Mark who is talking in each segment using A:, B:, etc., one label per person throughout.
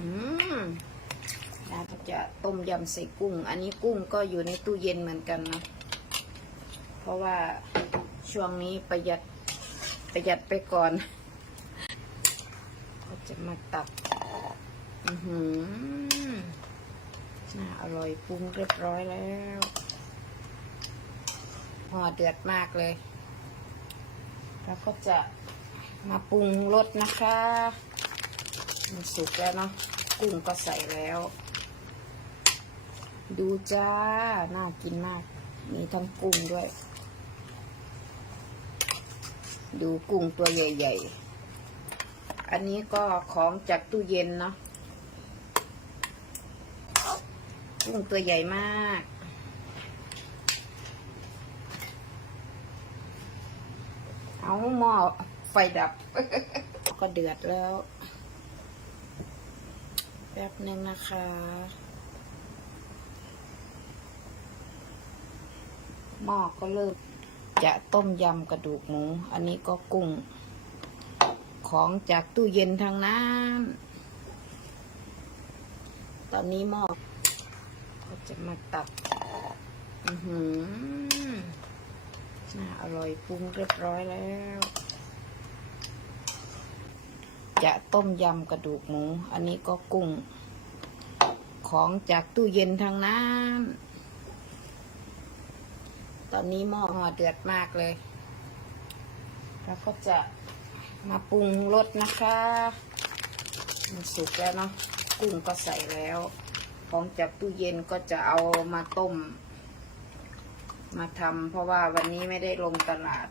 A: อืมยาจะต้มยำใส่กุ้ง อันนี้กุ้งก็อยู่ในตู้เย็นเหมือนกันนะ เพราะว่าช่วงนี้ประหยัดประหยัดไปก่อน ก็จะมาตัก อือหือน่าอร่อยปรุงเรียบร้อยแล้วหอเดือดมากเลย แล้วก็จะมาปรุงรสนะคะ มันสุกแล้วเนาะกุ้งก็ใส่แล้ว ดูจ้า น่ากินมาก มีทั้งกุ้งด้วย ดูกุ้งตัวใหญ่ ๆ อันนี้ก็ของจากตู้เย็นเนาะกุ้งตัวใหญ่มากเอาหม้อไฟดับ ก็เดือดแล้ว แป๊บหนึ่งนะคะ หม้อก็เริ่มจะต้มยำกระดูกหมู อันนี้ก็กุ้ง ของจากตู้เย็นทางน้ำตอนนี้หม้อก็จะมาตัก อือหือน่าอร่อยปรุงเรียบร้อยแล้ว จะต้มยำกระดูกหมู อันนี้ก็กุ้ง ของจากตู้เย็นทางน้ำตอนนี้หม้อหอเดือดมากเลย แล้วก็จะมาปรุงรสนะคะ มันสุกแล้วเนาะ กุ้งก็ใส่แล้ว ของจากตู้เย็นก็จะเอามาต้ม มาทำเพราะว่าวันนี้ไม่ได้ลงตลาด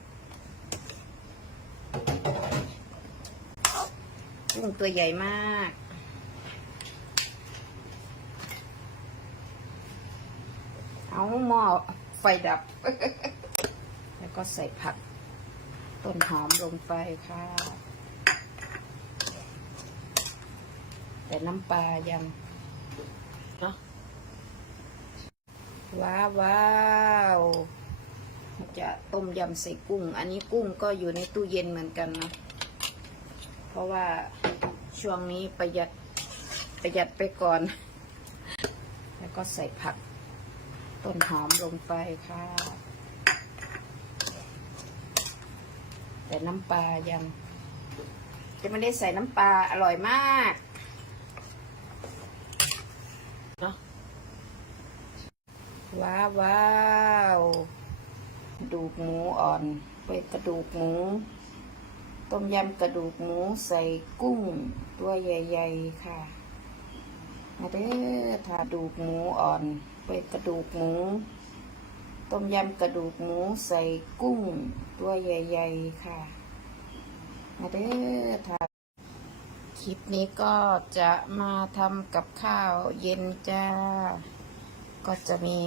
A: กุ้งตัวใหญ่มากเอาหม้อไฟดับ แล้วก็ใส่ผัก ต้นหอมลงไปค่ะ แต่น้ำปลายังเนาะว้าวว้าวจะต้มยำใส่กุ้ง อันนี้กุ้งก็อยู่ในตู้เย็นเหมือนกันนะ เพราะว่าช่วงนี้ประหยัดประหยัดไปก่อน แล้วก็ใส่ผักต้นหอมลงไปค่ะ แต่น้ำปลายัง จะไม่ได้ใส่น้ำปลาอร่อยมากเนาะว้าวว้าวดูกหมูอ่อนเป็นกระดูกหมู ต้มยำกระดูกหมูใส่กุ้งตัวใหญ่ๆค่ะมาเด้อทาดูกหมูอ่อนเป็นกระดูกหมู ต้มยำกระดูกหมูใส่กุ้งตัวใหญ่ๆค่ะมาเด้อทาคลิปนี้ก็จะมาทำกับข้าวเย็นจ้า ก็จะมี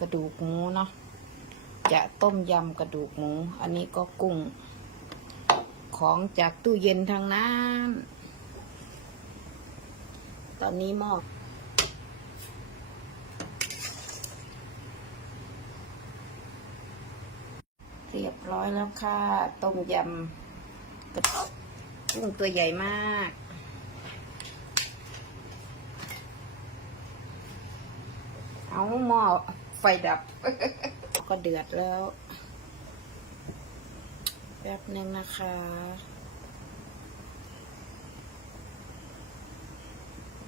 A: กระดูกหมูเนาะจะต้มยำกระดูกหมู อันนี้ก็กุ้ง ของจากตู้เย็นทางน้ำตอนนี้หม้อเรียบร้อยแล้วค่ะ ต้มยำกระกุ้งตัวใหญ่มาก เอาหม้อไฟดับ ก็เดือดแล้ว แป๊บหนึ่งนะคะ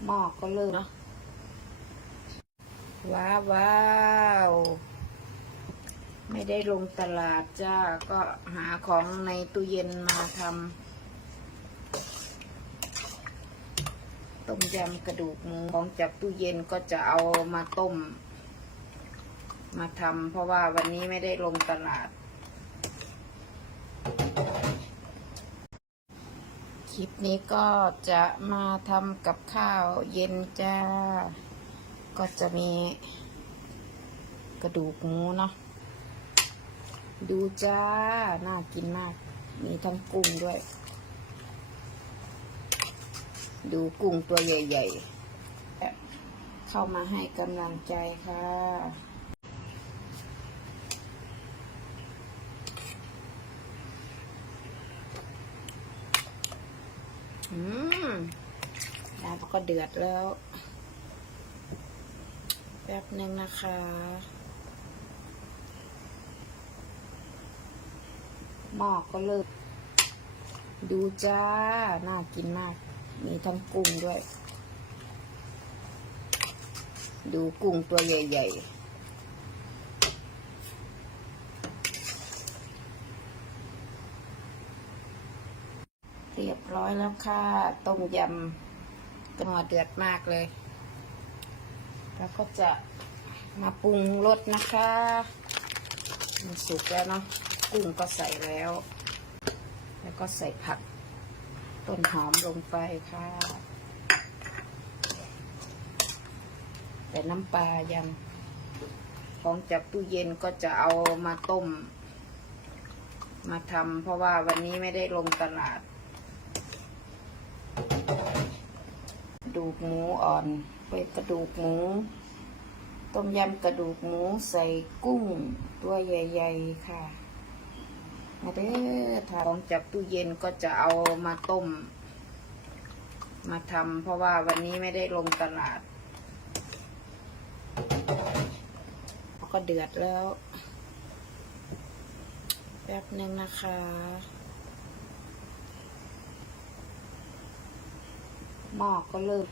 A: หมอก็เริ่มเนาะ ว้าวว้าวไม่ได้ลงตลาดจ้า ก็หาของในตู้เย็นมาทำต้มยำกระดูกหมูของจากตู้เย็นก็จะเอามาต้ม มาทำเพราะว่าวันนี้ไม่ได้ลงตลาด คลิปนี้ก็จะมาทำกับข้าวเย็นจ้า ก็จะมีกระดูกหมูเนาะ ดูจ้า น่ากินมาก มีทั้งกุ้งด้วย ดูกุ้งตัวใหญ่ ๆ เข้ามาให้กำลังใจค่ะ อืมก็เดือดแล้ว แป๊บหนึ่งนะคะ หม้อก็เลิก ดูจ้า น่ากินมาก มีทั้งกุ้งด้วย ดูกุ้งตัวใหญ่ ๆ เรียบร้อยแล้วค่ะต้มยำกระหอเดือดมากเลย แล้วก็จะมาปรุงรสนะคะมันสุกแล้วเนาะกุ้งก็ใส่แล้ว แล้วก็ใส่ผักต้นหอมลงไปค่ะ แต่น้ำปลายังของจากตู้เย็นก็จะเอามาต้ม มาทำเพราะว่าวันนี้ไม่ได้ลงตลาด กระ ดูกหมูอ่อนเป็นกระดูกหมู ต้มยำกระดูกหมูใส่กุ้งตัวใหญ่ๆค่ะมาเด้อถ้าของจากตู้เย็นก็จะเอามาต้ม มาทำเพราะว่าวันนี้ไม่ได้ลงตลาดก็เดือดแล้ว แป๊บหนึ่งนะคะ หม้อก็เลิก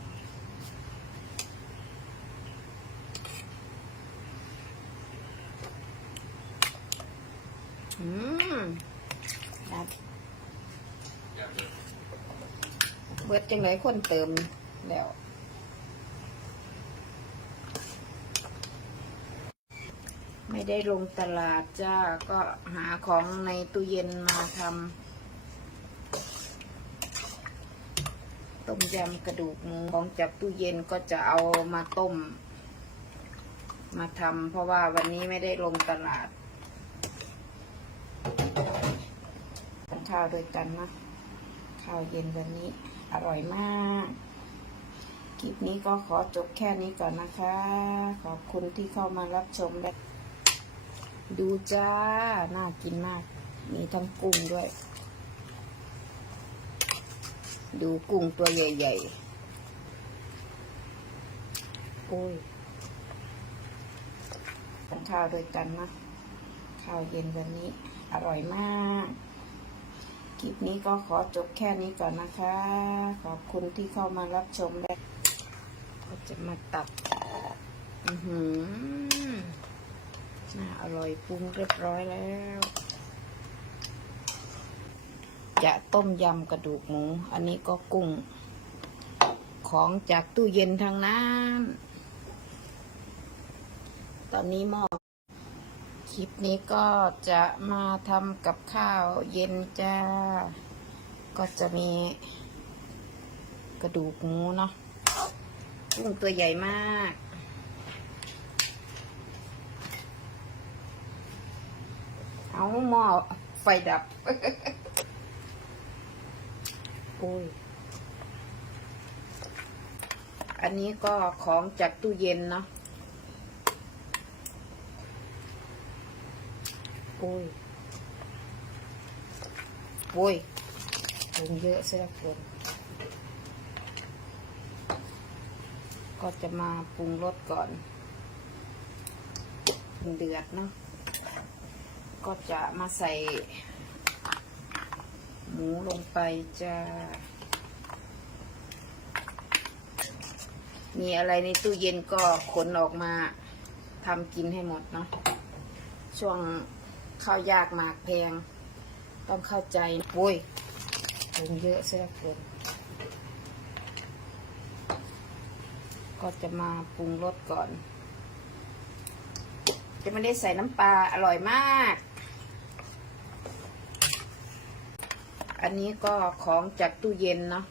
A: อืมครับเบิดจังไรคนเติมแล้วไม่ได้ลงตลาดจ้า ก็หาของในตู้เย็นมาทำ ต้มยำกระดูกหมูของจากตู้เย็นก็จะเอามาต้ม มาทำเพราะว่าวันนี้ไม่ได้ลงตลาดทานข้าวด้วยกันนะข้าวเย็นวันนี้อร่อยมากคลิปนี้ก็ขอจบแค่นี้ก่อนนะคะ ขอบคุณที่เข้ามารับชมและดูจ้า น่ากินมาก มีทั้งกุ้งด้วย ดูกุ้งตัวใหญ่ๆ โอ้ยทานข้าวด้วยกันนะ ข้าวเย็นวันนี้ อร่อยมาก คลิปนี้ก็ขอจบแค่นี้ก่อนนะคะ ขอบคุณที่เข้ามารับชมและก็จะมาตัก อือหือน่าอร่อยปรุงเรียบร้อยแล้ว จะต้มยำกระดูกหมู อันนี้ก็กุ้ง ของจากตู้เย็นทางนั้น ตอนนี้หม้อคลิปนี้ก็จะมาทำกับข้าวเย็นจ้า ก็จะมีกระดูกหมูเนาะกุ้งตัวใหญ่มากเอาหม้อไฟดับ โอ้ย อันนี้ก็ของจากตู้เย็นเนาะ โอ้ย โอ้ยปรุงเยอะเสียเกินก็จะมาปรุงรสก่อนเดือดเนาะ ก็จะมาใส่ หมูลงไปจะมีอะไรในตู้เย็นก็ขนออกมาทำกินให้หมดเนาะ ช่วงข้าวยากหมากแพง ต้องเข้าใจโว้ยปรุงเยอะเสียเกินก็จะมาปรุงรสก่อน จะไม่ได้ใส่น้ำปลาอร่อยมาก อันนี้ก็ของจากตู้เย็นเนาะ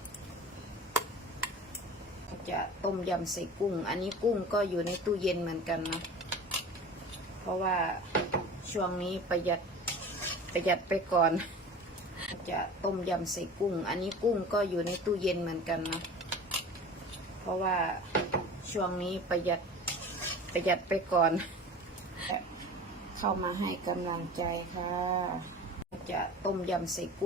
A: จะต้มยำใส่กุ้ง อันนี้กุ้งก็อยู่ในตู้เย็นเหมือนกันเนาะเพราะว่าช่วงนี้ประหยัดประหยัดไปก่อน จะต้มยำใส่กุ้ง อันนี้กุ้งก็อยู่ในตู้เย็นเหมือนกันนะ เพราะว่าช่วงนี้ประหยัดประหยัดไปก่อน เข้ามาให้กำลังใจค่ะ จะต้มยำใส่กุ้ง